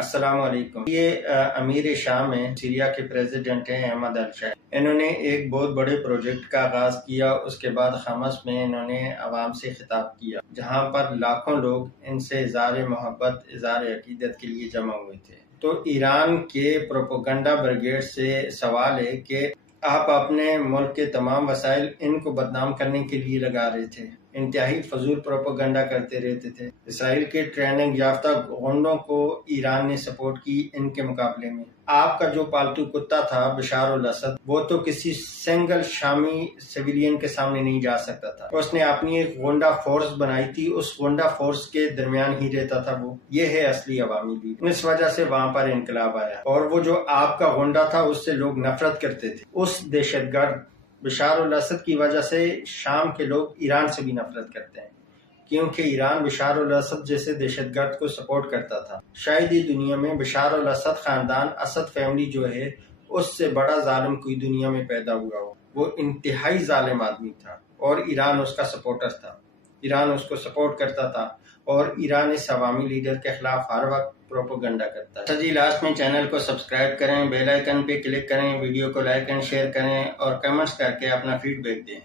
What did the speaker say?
السلام علیکم۔ یہ امیر شام ہیں، سیریا کے پریزیڈنٹ ہیں احمد الشیخ۔ انہوں نے ایک بہت بڑے پروجیکٹ کا آغاز کیا۔ اس کے بعد خمس میں انہوں نے عوام سے خطاب کیا، جہاں پر لاکھوں لوگ ان سے اظہار محبت، اظہار عقیدت کے لیے جمع ہوئے تھے۔ تو ایران کے پروپیگنڈا بریگیڈ سے سوال ہے کہ آپ اپنے ملک کے تمام وسائل ان کو بدنام کرنے کے لیے لگا رہے تھے، انتہائی فضول پروپیگنڈا کرتے رہتے تھے۔ اسرائیل کے ٹریننگ یافتہ غنڈوں کو ایران نے سپورٹ کی ان کے مقابلے میں۔ آپ کا جو پالتو کتا تھا بشار الاسد، وہ تو کسی سنگل شامی سویلین کے سامنے نہیں جا سکتا تھا۔ اس نے اپنی ایک غنڈہ فورس بنائی تھی، اس غنڈہ فورس کے درمیان ہی رہتا تھا وہ۔ یہ ہے اصلی عوامی لیڈر۔ اس وجہ سے وہاں پر انقلاب آیا، اور وہ جو آپ کا غنڈہ تھا اس سے لوگ نفرت کرتے تھے۔ اس دہشت گرد بشار الاسد کی وجہ سے شام کے لوگ ایران سے بھی نفرت کرتے ہیں، کیونکہ ایران بشار الاسد جیسے دہشت گرد کو سپورٹ کرتا تھا۔ شاید ہی دنیا میں بشار الاسد خاندان، اسد فیملی جو ہے، اس سے بڑا ظالم کوئی دنیا میں پیدا ہوا ہو۔ وہ انتہائی ظالم آدمی تھا، اور ایران اس کا سپورٹر تھا۔ ایران اس کو سپورٹ کرتا تھا، اور ایران اس عوامی لیڈر کے خلاف ہر وقت پروپیگنڈا کرتا ہے۔ جی لاسٹ میں چینل کو سبسکرائب کریں، بیل آئیکن پہ کلک کریں، ویڈیو کو لائک اینڈ شیئر کریں، اور کمنٹس کر کے اپنا فیڈ بیک دیں۔